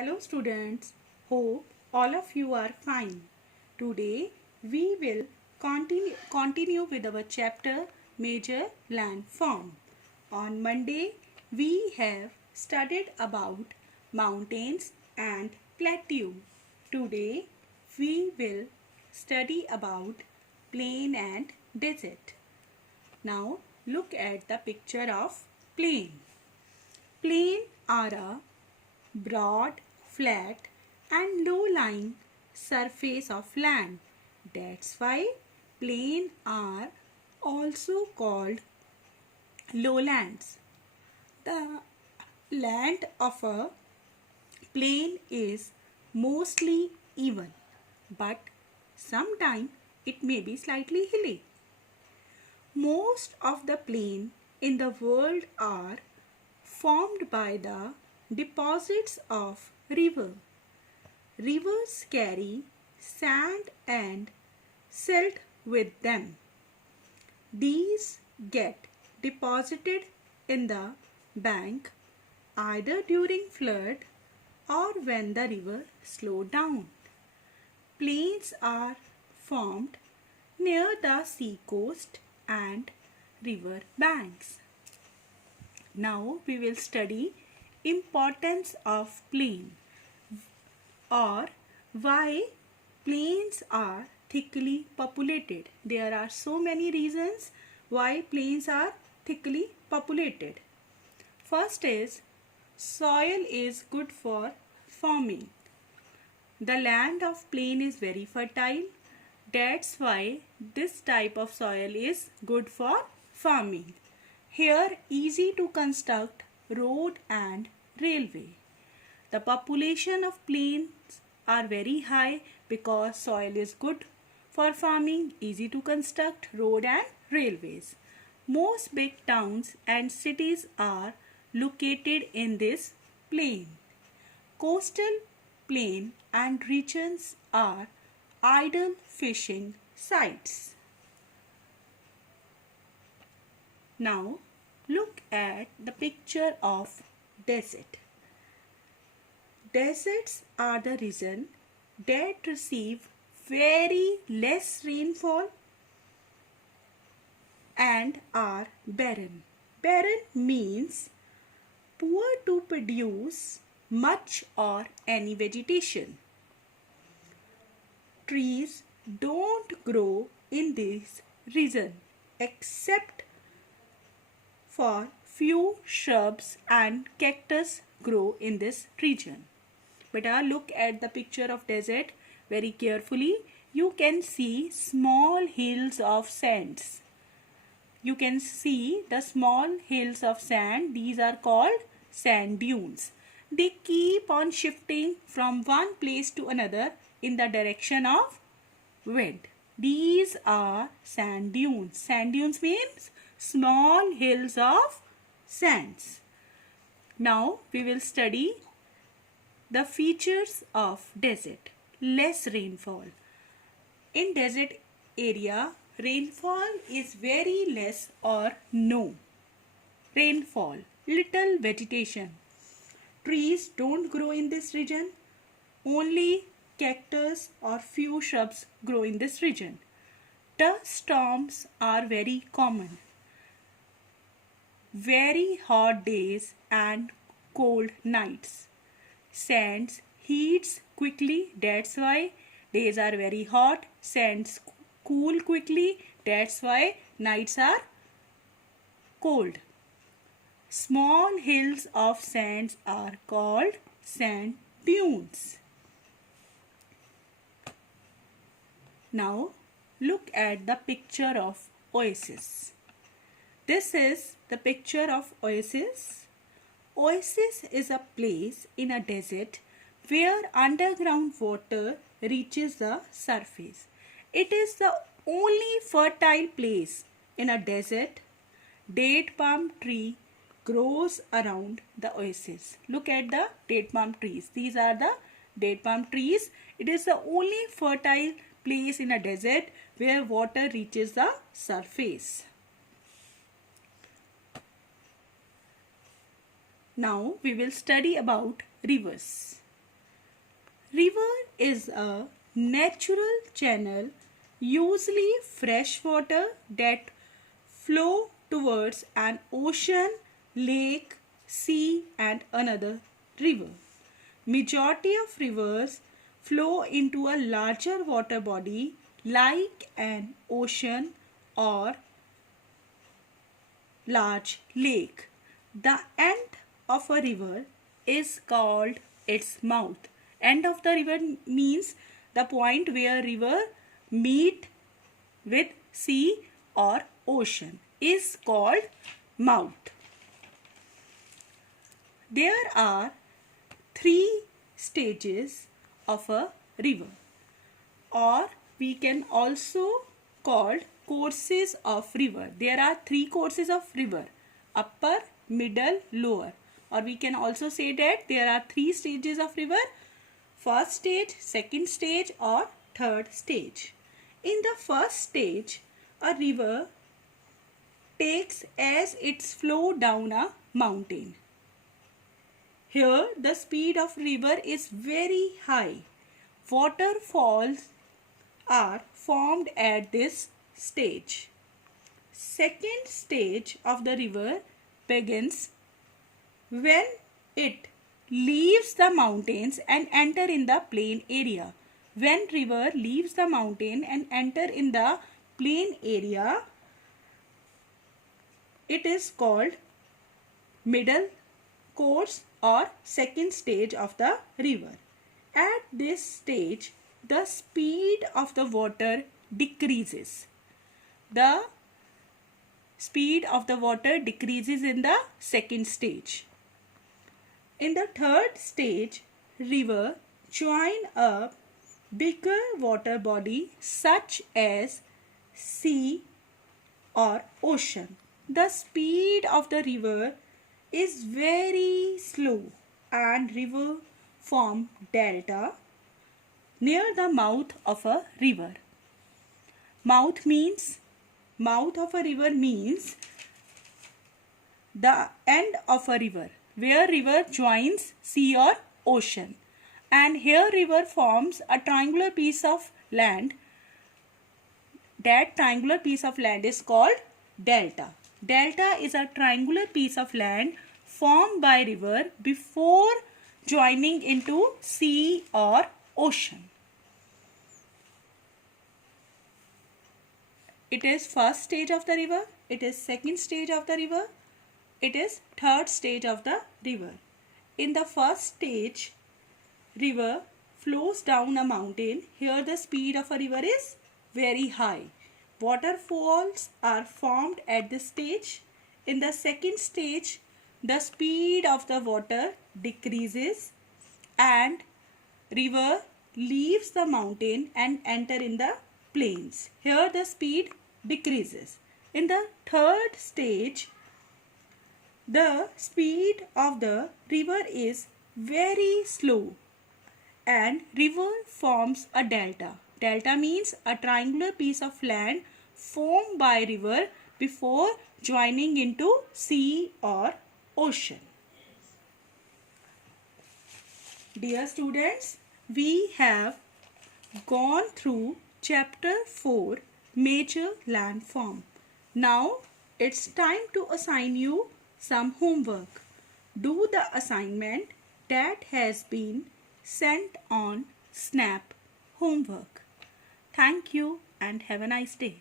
Hello students, hope all of you are fine. Today we will continue with our chapter Major Landform. On Monday we have studied about mountains and plateau. Today we will study about plain and desert. Now look at the picture of plain. Plain are a broad, flat and low-lying surface of land. That's why plains are also called lowlands. The land of a plain is mostly even, but sometimes it may be slightly hilly. Most of the plains in the world are formed by the deposits of river. Rivers carry sand and silt with them. These get deposited in the bank either during flood or when the river slows down. Plains are formed near the sea coast and river banks. Now we will study importance of plain or why plains are thickly populated. There are so many reasons why plains are thickly populated. First is soil is good for farming. The land of plain is very fertile. That's why this type of soil is good for farming. Here easy to construct road and railway. The population of plains are very high because soil is good for farming, easy to construct road and railways. Most big towns and cities are located in this plain. Coastal plain and regions are ideal fishing sites. Now look at the picture of desert. Deserts are the region that receive very less rainfall and are barren. Barren means poor to produce much or any vegetation. Trees don't grow in this region except for few shrubs and cactus grow in this region. Beta, look at the picture of desert very carefully. You can see small hills of sands. You can see the small hills of sand. These are called sand dunes. They keep on shifting from one place to another in the direction of wind. These are sand dunes. Sand dunes means small hills of sands. Now we will study the features of desert. Less rainfall. In desert area, rainfall is very less or no. Rainfall, little vegetation. Trees don't grow in this region. Only cactus or few shrubs grow in this region. Dust storms are very common. Very hot days and cold nights. Sands heats quickly, that's why days are very hot. Sands cool quickly, that's why nights are cold. Small hills of sands are called sand dunes. Now look at the picture of oasis. This is the picture of oasis. Oasis is a place in a desert where underground water reaches the surface. It is the only fertile place in a desert. Date palm tree grows around the oasis. Look at the date palm trees. These are the date palm trees. It is the only fertile place in a desert where water reaches the surface. Now we will study about rivers. River is a natural channel, usually fresh water, that flow towards an ocean, lake, sea and another river. Majority of rivers flow into a larger water body like an ocean or large lake. The end of a river is called its mouth. End of the river means the point where river meet with sea or ocean is called mouth. There are three stages of a river, or we can also call courses of river. There are three courses of river: upper, middle, lower. Or we can also say that there are three stages of river: first stage, second stage or third stage. In the first stage, a river takes as its flow down a mountain. Here the speed of river is very high. Waterfalls are formed at this stage. Second stage of the river begins when it leaves the mountains and enter in the plain area. When river leaves the mountain and enter in the plain area, it is called middle course or second stage of the river. At this stage, the speed of the water decreases. The speed of the water decreases in the second stage. In the third stage, river join a bigger water body such as sea or ocean. The speed of the river is very slow and river form delta near the mouth of a river. Mouth of a river means the end of a river, where river joins sea or ocean. And here river forms a triangular piece of land. That triangular piece of land is called delta. Delta is a triangular piece of land formed by river before joining into sea or ocean. It is first stage of the river, it is second stage of the river, it is third stage of the river. In the first stage, river flows down a mountain. Here the speed of a river is very high. Waterfalls are formed at this stage. In the second stage, the speed of the water decreases and river leaves the mountain and enter in the plains. Here the speed decreases. In the third stage, the speed of the river is very slow and river forms a delta. Delta means a triangular piece of land formed by river before joining into sea or ocean. Dear students, we have gone through chapter 4, major landform. Now it's time to assign you some homework. Do the assignment that has been sent on Snap homework. Thank you and have a nice day.